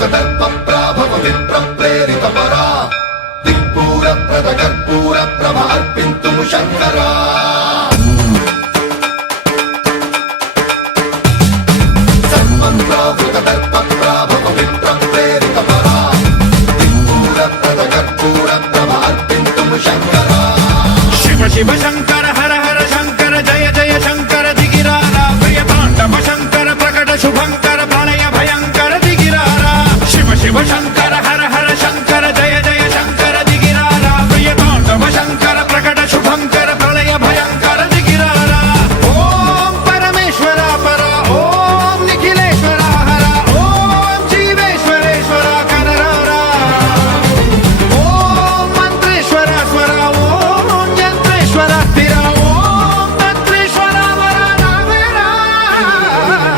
యుగదర్ప ప్రాభవ విప్ర ప్రేరిత పరా దిక్పూర ప్రద కర్పూర ప్రభ అర్పింతుము శంకరా. Shiva Shankara Viva Jantar!